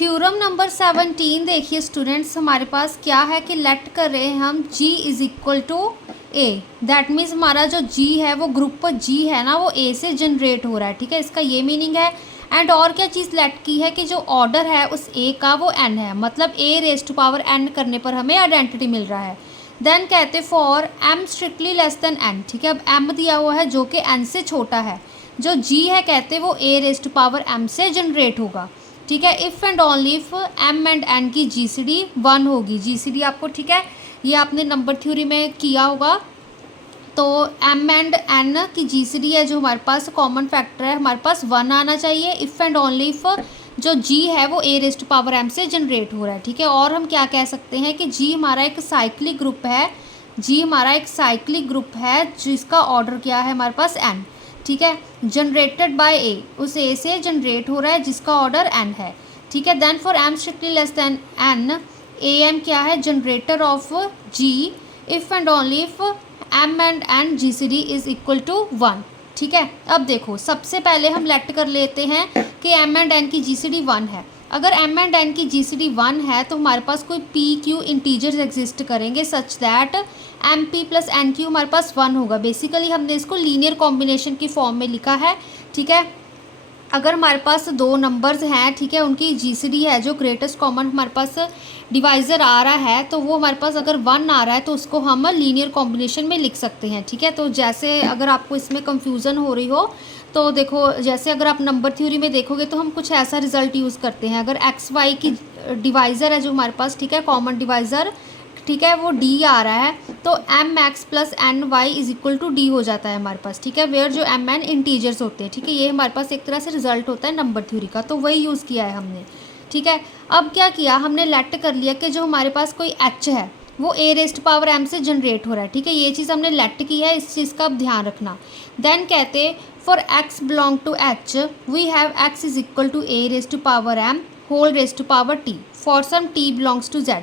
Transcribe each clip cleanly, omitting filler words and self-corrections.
Theorem number 17 देखिए students, हमारे पास क्या है कि लेट कर रहे हैं हम g is equal to A. That means हमारा जो g है वो ग्रुप g है ना, वो a से जनरेट हो रहा है। ठीक है, इसका ये मीनिंग है। एंड और क्या चीज़ लेट की है कि जो ऑर्डर है उस a का वो n है, मतलब a raise to power n करने पर हमें आइडेंटिटी मिल रहा है। देन कहते for m strictly less than n। ठीक है, अब m दिया हुआ है जो कि n से छोटा है, जो g है कहते वो a raise to power m से जनरेट होगा। ठीक है, if and only if m and n की GCD 1 होगी। GCD आपको, ठीक है, ये आपने नंबर थ्योरी में किया होगा। तो m एंड n की GCD है जो हमारे पास कॉमन फैक्टर है, हमारे पास 1 आना चाहिए। इफ़ एंड ओनली इफ जो g है वो a raise to power m से जनरेट हो रहा है। ठीक है, और हम क्या कह सकते हैं कि g हमारा एक साइक्लिक ग्रुप है। g हमारा एक साइक्लिक ग्रुप है जिसका ऑर्डर क्या है हमारे पास n। ठीक है, जनरेटेड बाय ए, उस ए से जनरेट हो रहा है जिसका ऑर्डर n है। ठीक है, then for m strictly less than n, A M क्या है, generator of g if and only if m and n GCD is equal to 1। ठीक है, अब देखो सबसे पहले हम लेट कर लेते हैं कि m एंड n की GCD 1 है। अगर m एंड n की GCD 1 है तो हमारे पास कोई p q इंटीजर्स एग्जिस्ट करेंगे such that M P plus N Q हमारे पास 1 होगा। बेसिकली हमने इसको लीनियर कॉम्बिनेशन की फॉर्म में लिखा है। ठीक है, अगर हमारे पास दो नंबर्स हैं, ठीक है, उनकी GCD है जो ग्रेटेस्ट कॉमन हमारे पास डिवाइज़र आ रहा है, तो वो हमारे पास अगर 1 आ रहा है तो उसको हम लीनियर कॉम्बिनेशन में लिख सकते हैं। ठीक है, तो जैसे अगर आपको इसमें कंफ्यूजन हो रही हो तो देखो, जैसे अगर आप नंबर थ्योरी में देखोगे तो हम कुछ ऐसा रिजल्ट यूज़ करते हैं। अगर एक्स वाई की डिवाइज़र है जो हमारे पास, ठीक है, कॉमन डिवाइज़र, ठीक है, वो d आ रहा है तो M X plus N Y is equal to D हो जाता है हमारे पास। ठीक है, वेयर जो एम एन इंटीजर्स होते हैं। ठीक है, ये हमारे पास एक तरह से रिजल्ट होता है नंबर थ्योरी का, तो वही यूज़ किया है हमने। ठीक है, अब क्या किया हमने, लेट कर लिया कि जो हमारे पास कोई h है वो a रेस्ट पावर m से जनरेट हो रहा है। ठीक है, ये चीज़ हमने लेट की है, इस चीज़ का अब ध्यान रखना। देन कहते for x belong to h we have x is equal to a raised to power m whole raised to power t for some t belongs to z।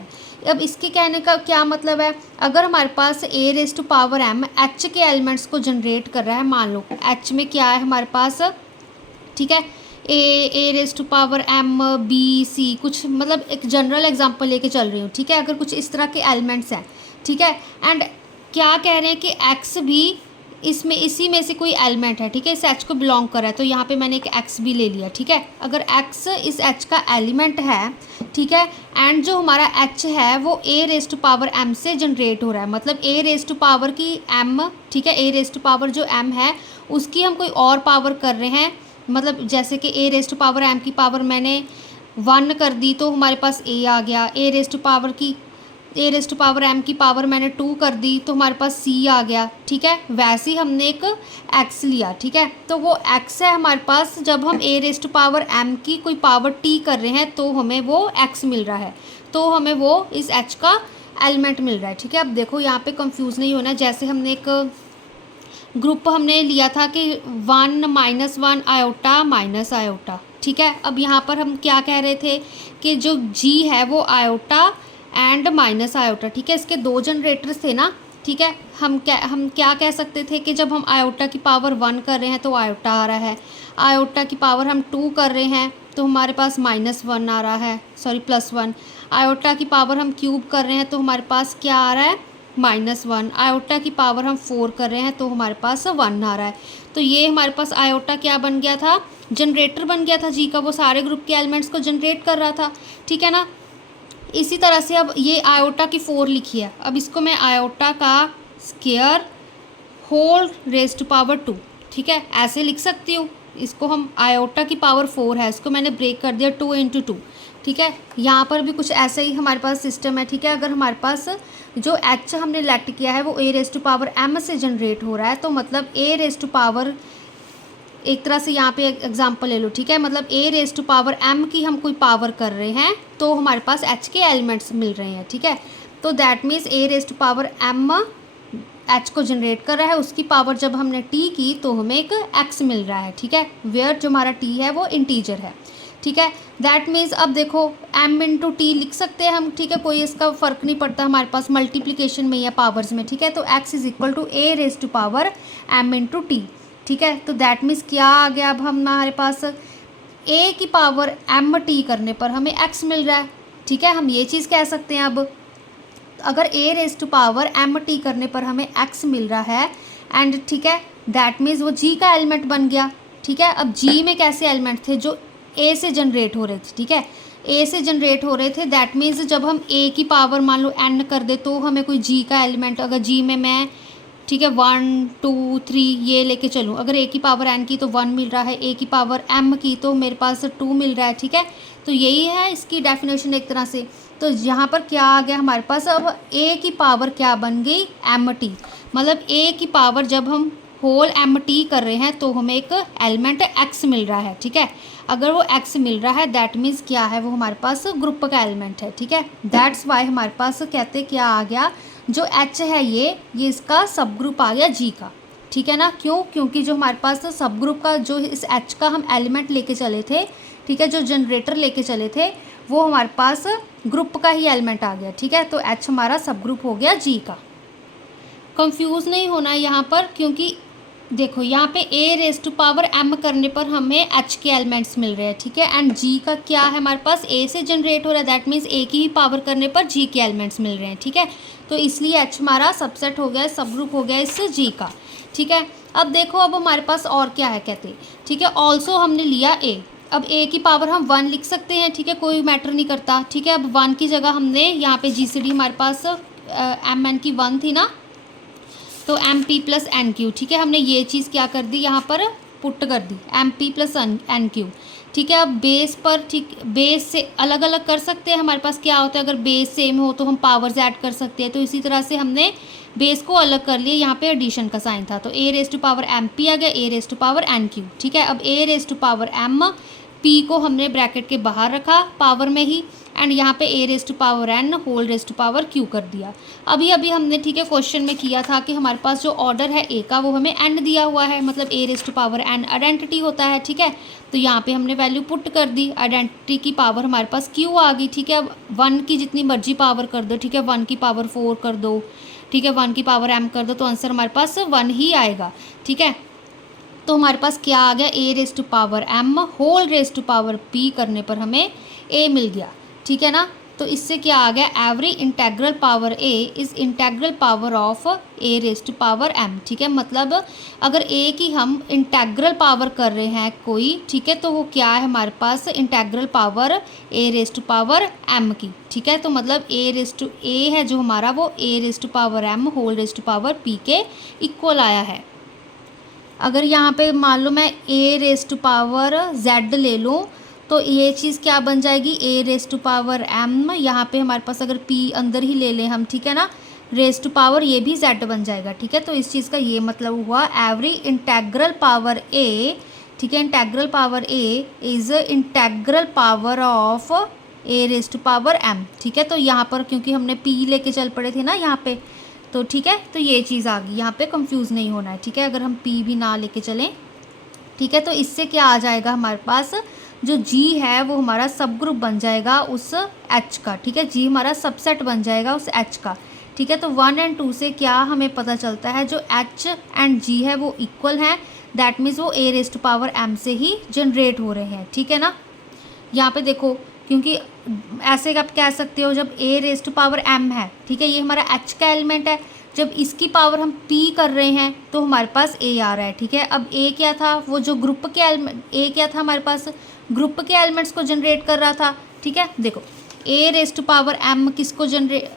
अब इसके कहने का क्या मतलब है, अगर हमारे पास a raise to power m h के एलिमेंट्स को जनरेट कर रहा है, मान लो h में क्या है हमारे पास, ठीक है, a raise to power m b c, कुछ मतलब एक जनरल एग्जांपल लेके चल रही हूँ। ठीक है, अगर कुछ इस तरह के एलिमेंट्स हैं, ठीक है, एंड क्या कह रहे हैं कि x भी इसमें इसी में से कोई एलिमेंट है। ठीक है, इस h को बिलोंग कर रहा है, तो यहाँ पे मैंने एक x भी ले लिया। ठीक है, अगर x इस h का एलिमेंट है, ठीक है, एंड जो हमारा h है वो a raise to power m से जनरेट हो रहा है, मतलब a रेज टू पावर की m, ठीक है, a रेज टू पावर जो m है उसकी हम कोई और पावर कर रहे हैं, मतलब जैसे कि a raise to power m की पावर मैंने 1 कर दी तो हमारे पास a आ गया, a raise to power m की पावर मैंने 2 कर दी तो हमारे पास c आ गया। ठीक है, वैसे ही हमने एक x लिया। ठीक है, तो वो x है हमारे पास, जब हम a raise to power m की कोई पावर t कर रहे हैं तो हमें वो x मिल रहा है, तो हमें वो इस h का एलिमेंट मिल रहा है। ठीक है, अब देखो यहाँ पे कंफ्यूज नहीं होना, जैसे हमने एक ग्रुप हमने लिया था कि 1 -1 आयोटा माइनस आयोटा। ठीक है, अब यहाँ पर हम क्या कह रहे थे कि जो g है वो आयोटा एंड माइनस आयोटा। ठीक है, इसके दो जनरेटर्स थे ना। ठीक है, हम क्या कह सकते थे कि जब हम आयोटा की पावर 1 कर रहे हैं तो आयोटा आ रहा है, आयोटा की पावर हम 2 कर रहे हैं तो हमारे पास -1 आ रहा है, सॉरी +1, आयोटा की पावर हम क्यूब कर रहे हैं तो हमारे पास क्या आ रहा है, -1, आयोटा की पावर हम 4 कर रहे हैं तो हमारे पास 1 आ रहा है। तो ये हमारे पास आयोटा क्या बन गया था, जनरेटर बन गया था जी का, वो सारे ग्रुप के एलिमेंट्स को जनरेट कर रहा था। ठीक है ना, इसी तरह से अब ये आयोटा की 4 लिखी है, अब इसको मैं आयोटा का square whole raise to power 2, ठीक है, ऐसे लिख सकती हूँ। इसको हम आयोटा की पावर 4 है, इसको मैंने ब्रेक कर दिया 2 × 2। ठीक है, यहाँ पर भी कुछ ऐसा ही हमारे पास सिस्टम है। ठीक है, अगर हमारे पास जो h हमने लेट किया है वो a raise to power m से जनरेट हो रहा है, तो मतलब a रेज टू पावर, एक तरह से यहाँ पे एग्जांपल ले लो। ठीक है, मतलब a raise to power m की हम कोई पावर कर रहे हैं तो हमारे पास h के एलिमेंट्स मिल रहे हैं। ठीक है, तो that means a raise to power m h को जनरेट कर रहा है, उसकी पावर जब हमने t की तो हमें एक x मिल रहा है। ठीक है, वेयर जो हमारा t है वो इंटीजर है। ठीक है, दैट मीन्स अब देखो m × t लिख सकते हैं हम। ठीक है, कोई इसका फ़र्क नहीं पड़ता हमारे पास मल्टीप्लिकेशन में या पावर्स में। ठीक है, तो x is equal to a raise to power m × t। ठीक है, तो दैट मीन्स क्या आ गया अब हमारे पास ए की पावर एम टी करने पर हमें एक्स मिल रहा है, ठीक है। हम ये चीज़ कह सकते हैं अब अगर a raise to power m t करने पर हमें एक्स मिल रहा है एंड ठीक है, दैट मीन्स वो जी का एलिमेंट बन गया, ठीक है। अब जी में कैसे एलिमेंट थे जो ए से जनरेट हो रहे थे, ठीक है, ए से जनरेट हो रहे थे, दैट मीन्स जब हम ए की पावर मान लो एन कर दे तो हमें कोई जी का एलिमेंट, अगर जी में मैं ठीक है 1 2 3 ये लेके चलूँ, अगर ए की पावर एन की तो 1 मिल रहा है, ए की पावर एम की तो मेरे पास 2 मिल रहा है, ठीक है। तो यही है इसकी डेफिनेशन एक तरह से। तो यहाँ पर क्या आ गया हमारे पास, अब ए की पावर क्या बन गई, एम टी, मतलब ए की पावर जब हम होल एम टी कर रहे हैं तो हमें एक एलिमेंट एक्स मिल रहा है, ठीक है। अगर वो एक्स मिल रहा है दैट मीन्स क्या है, वो हमारे पास ग्रुप का एलिमेंट है, ठीक है। दैट्स वाई हमारे पास कहते क्या आ गया, जो एच है ये इसका सब ग्रुप आ गया जी का, ठीक है ना। क्यों, क्योंकि जो हमारे पास सब ग्रुप का जो इस एच का हम एलिमेंट लेके चले थे, ठीक है, जो जनरेटर लेके चले थे वो हमारे पास ग्रुप का ही एलिमेंट आ गया, ठीक है। तो एच हमारा सब ग्रुप हो गया जी का। कंफ्यूज नहीं होना है यहाँ पर, क्योंकि देखो यहाँ पे a raise to power M करने पर हमें एच के एलिमेंट्स मिल रहे हैं, ठीक है। एंड जी का क्या है, हमारे पास ए से जनरेट हो रहा है, दैट मीन्स ए की ही पावर करने पर जी के एलिमेंट्स मिल रहे हैं, ठीक है। तो इसलिए एच हमारा सबसेट हो गया, सब ग्रुप हो गया इस जी का, ठीक है। अब देखो अब हमारे पास और क्या है कहते, ठीक है, ऑल्सो हमने लिया ए, अब ए की पावर हम 1 लिख सकते हैं, ठीक है, कोई मैटर नहीं करता, ठीक है। अब 1 की जगह हमने यहाँ पे जी सी डी हमारे पास एम एन की 1 थी ना, तो m P plus N q, ठीक है, हमने ये चीज़ क्या कर दी यहाँ पर पुट कर दी, m P plus N q, ठीक है। अब बेस पर, ठीक, बेस से अलग अलग कर सकते हैं, हमारे पास क्या होता है अगर बेस सेम हो तो हम पावर्स ऐड कर सकते हैं, तो इसी तरह से हमने बेस को अलग कर लिया, यहाँ पे एडिशन का साइन था, तो a raise to power m p आ गया, a raise to power n q, ठीक है। अब a raise to power m p को हमने ब्रैकेट के बाहर रखा पावर में ही, एंड यहाँ पे a raise to power n whole raise to power q कर दिया। अभी हमने ठीक है क्वेश्चन में किया था कि हमारे पास जो ऑर्डर है ए का वो हमें एन दिया हुआ है, मतलब a raise to power n identity होता है, ठीक है। तो यहाँ पे हमने वैल्यू पुट कर दी, आइडेंटिटी की पावर हमारे पास क्यू आ गई, ठीक है। अब 1 की जितनी मर्जी पावर कर दो, ठीक है, 1 की पावर 4 कर दो, ठीक है, 1 की पावर एम कर दो, तो आंसर हमारे पास 1 ही आएगा, ठीक है। तो हमारे पास क्या आ गया, a raise to power m whole raise to power p करने पर हमें ए मिल गया, ठीक है ना। तो इससे क्या आ गया, every integral power a is integral power of a raise to power m, ठीक है। मतलब अगर ए की हम इंटेग्रल पावर कर रहे हैं कोई, ठीक है, तो वो क्या है हमारे पास integral power a raise to power m की, ठीक है। तो मतलब ए रेज टू ए है जो हमारा वो a raise to power m whole raise to power p के इक्वल आया है। अगर यहाँ पे मान लो मैं a raise to power z ले लूँ तो ये चीज़ क्या बन जाएगी, a raise to power m, यहाँ पे हमारे पास अगर पी अंदर ही ले लें हम, ठीक है ना, रेज टू पावर ये भी जेड बन जाएगा, ठीक है। तो इस चीज़ का ये मतलब हुआ एवरी इंटेग्रल पावर ए, ठीक है, integral power a is integral power of a raise to power m, ठीक है। तो यहाँ पर क्योंकि हमने पी लेके चल पड़े थे ना यहाँ पे, तो ठीक है, तो ये चीज़ आ गई, यहाँ पे कंफ्यूज नहीं होना है, ठीक है, अगर हम पी भी ना लेके चलें, ठीक है। तो इससे क्या आ जाएगा हमारे पास, जो जी है वो हमारा सब ग्रुप बन जाएगा उस एच का, ठीक है, जी हमारा सबसेट बन जाएगा उस एच का, ठीक है। तो 1 और 2 से क्या हमें पता चलता है, जो एच एंड जी है वो इक्वल हैं, दैट मीन्स वो a raise to power M से ही जनरेट हो रहे हैं, ठीक है ना। यहाँ पे देखो, क्योंकि ऐसे आप कह सकते हो जब ए रेज टू पावर एम है, ठीक है, ये हमारा एच का एलिमेंट है, जब इसकी पावर हम पी कर रहे हैं तो हमारे पास ए आ रहा है, ठीक है। अब ए क्या था, वो जो ग्रुप के एलिमेंट, ए क्या था हमारे पास ग्रुप के एलिमेंट्स को जनरेट कर रहा था, ठीक है। देखो ए रेज टू पावर एम किसको जनरेट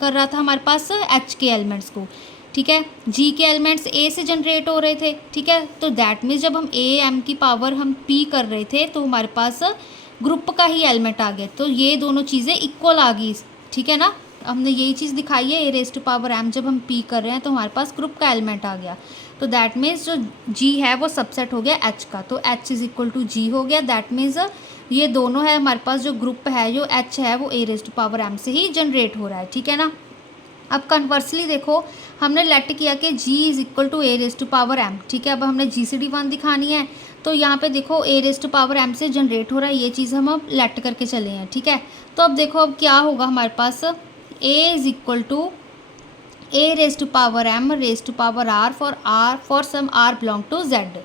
कर रहा था, हमारे पास एच के एलिमेंट्स को, ठीक है। जी के एलिमेंट्स ए से जनरेट हो रहे थे, ठीक है। तो दैट मीन्स जब हम ए एम की पावर हम पी कर रहे थे तो हमारे पास ग्रुप का ही एलिमेंट आ गया, तो ये दोनों चीज़ें इक्वल आ गई, ठीक है ना। हमने यही चीज़ दिखाई है, ए रेज टू पावर एम जब हम पी कर रहे हैं तो हमारे पास ग्रुप का एलिमेंट आ गया, तो दैट मीन्स जो जी है वो सबसेट हो गया एच का, तो एच इज़ इक्वल टू जी हो गया, दैट मीन्स ये दोनों है हमारे पास, जो ग्रुप है जो एच है वो a raise to power M से ही जनरेट हो रहा है, ठीक है ना। अब कन्वर्सली देखो, हमने लेट किया कि g is equal to a raise to power m, ठीक है। अब हमने जी सी डी 1 दिखानी है, तो यहाँ पे देखो ए रेज टू पावर एम से जनरेट हो रहा है, ये चीज़ हम अब लेट करके चले हैं, ठीक है। तो अब देखो अब क्या होगा हमारे पास, a is equal to a raise to power m raise to power r for some r belong to z,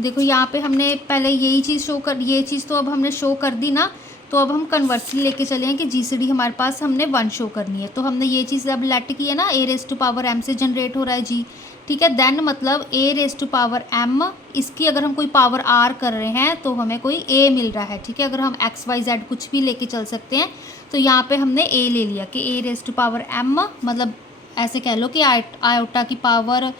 देखो यहाँ पे हमने पहले यही चीज़ शो कर, ये चीज़ तो अब हमने शो कर दी ना, तो अब हम कन्वर्सली लेके चले हैं कि GCD हमारे पास हमने 1 शो करनी है। तो हमने ये चीज़ अब लेट की है ना, a⁻m से जनरेट हो रहा है g, ठीक है। देन मतलब a⁻m, इसकी अगर हम कोई पावर r कर रहे हैं तो हमें कोई a मिल रहा है, ठीक है। अगर हम x y z कुछ भी लेके चल सकते हैं, तो यहाँ पे हमने a ले लिया कि a⁻m, मतलब ऐसे कह लो कि आयोटा की पावर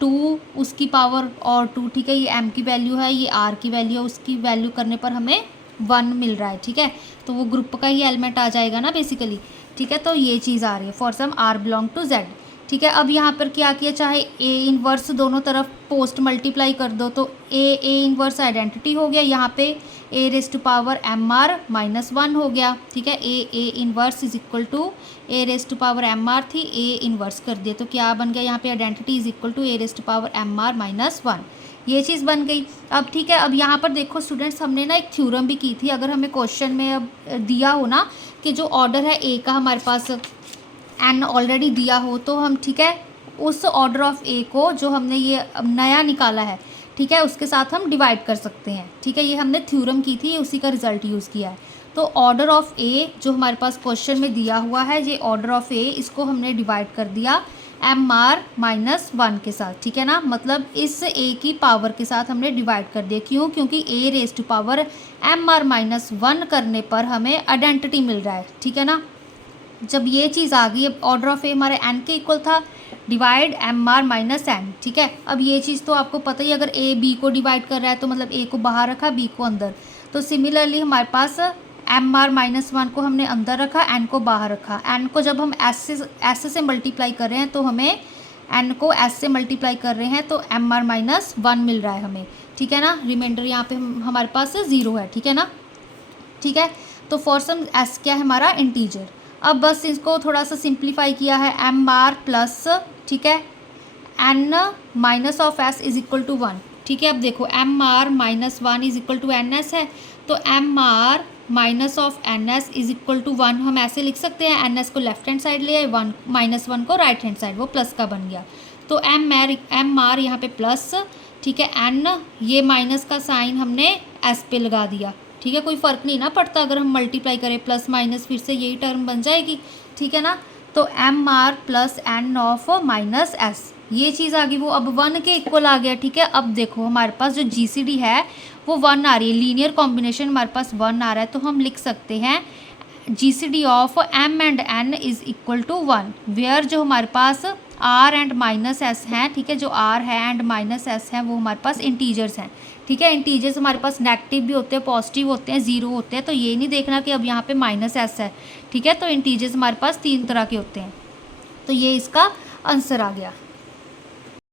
2, उसकी पावर और 2, ठीक है। ये m की वैल्यू है, ये r की वैल्यू है, उसकी वैल्यू करने पर हमें 1 मिल रहा है, ठीक है। तो वो ग्रुप का ही एलिमेंट आ जाएगा ना बेसिकली, ठीक है। तो ये चीज़ आ रही है for some r belong to z, ठीक है। अब यहाँ पर क्या किया, चाहे a इन्वर्स दोनों तरफ पोस्ट मल्टीप्लाई कर दो, तो a इन्वर्स आइडेंटिटी हो गया, यहाँ पे a⁻mr -1 हो गया, ठीक है। a inverse is equal to a⁻mr थी, a इन्वर्स कर दिया, तो क्या बन गया यहाँ पे, identity is equal to a⁻mr -1, ये चीज़ बन गई। अब ठीक है, अब यहाँ पर देखो स्टूडेंट्स, हमने ना एक थ्योरम भी की थी। अगर हमें क्वेश्चन में अब दिया हो ना कि जो ऑर्डर है a का हमारे पास n ऑलरेडी दिया हो, तो हम, ठीक है, उस ऑर्डर ऑफ a को जो हमने ये अब नया निकाला है, ठीक है, उसके साथ हम डिवाइड कर सकते हैं, ठीक है। ये हमने थ्योरम की थी, उसी का रिजल्ट यूज़ किया है। तो ऑर्डर ऑफ a जो हमारे पास क्वेश्चन में दिया हुआ है, ये ऑर्डर ऑफ a, इसको हमने डिवाइड कर दिया mr -1 के साथ, ठीक है ना। मतलब इस a की पावर के साथ हमने डिवाइड कर दिया, क्यों, क्योंकि a⁻mr -1 करने पर हमें आइडेंटिटी मिल रहा है, ठीक है ना। जब ये चीज़ आ गई, अब ऑर्डर ऑफ a हमारे n के इक्वल था, डिवाइड mr -n, ठीक है। अब ये चीज़ तो आपको पता ही, अगर a b को डिवाइड कर रहा है तो मतलब a को बाहर रखा, b को अंदर। तो सिमिलरली हमारे पास mr -1 को हमने अंदर रखा, n को बाहर रखा। n को जब हम s से मल्टीप्लाई कर रहे हैं, तो हमें n को s से मल्टीप्लाई कर रहे हैं, तो mr -1 मिल रहा है हमें, ठीक है ना। रिमाइंडर यहाँ पे हमारे पास 0 है, ठीक है ना, ठीक है। तो फॉर सम s क्या है हमारा, इंटीजर। अब बस इसको थोड़ा सा सिंप्लीफाई किया है, mr प्लस, ठीक है, n minus of s is equal to 1, ठीक है। अब देखो mr -1 is equal to ns है, तो mr minus of ns is equal to 1 हम ऐसे लिख सकते हैं, ns को लेफ्ट हैंड साइड ले आए, -1 को राइट हैंड साइड, वो प्लस का बन गया। तो mr यहाँ पे प्लस, ठीक है, n ये माइनस का साइन हमने s पे लगा दिया, ठीक है। कोई फ़र्क नहीं ना पड़ता, अगर हम मल्टीप्लाई करें प्लस माइनस, फिर से यही टर्म बन जाएगी, ठीक है ना। तो mr plus n of -s, ये चीज़ आ गई, वो अब 1 के इक्वल आ गया, ठीक है। अब देखो हमारे पास जो GCD है वो 1 आ रही है, लीनियर कॉम्बिनेशन हमारे पास 1 आ रहा है, तो हम लिख सकते हैं GCD of m and n is equal to 1, where जो हमारे पास r एंड -s हैं, ठीक है, जो r है एंड -s हैं वो हमारे पास इंटीजर्स हैं, ठीक है। इंटीजर्स हमारे पास नेगेटिव भी होते हैं, पॉजिटिव होते हैं, 0 होते हैं, तो ये नहीं देखना कि अब यहाँ पे -s है, ठीक है। तो इंटीजर्स हमारे पास 3 तरह के होते हैं, तो ये इसका आंसर आ गया।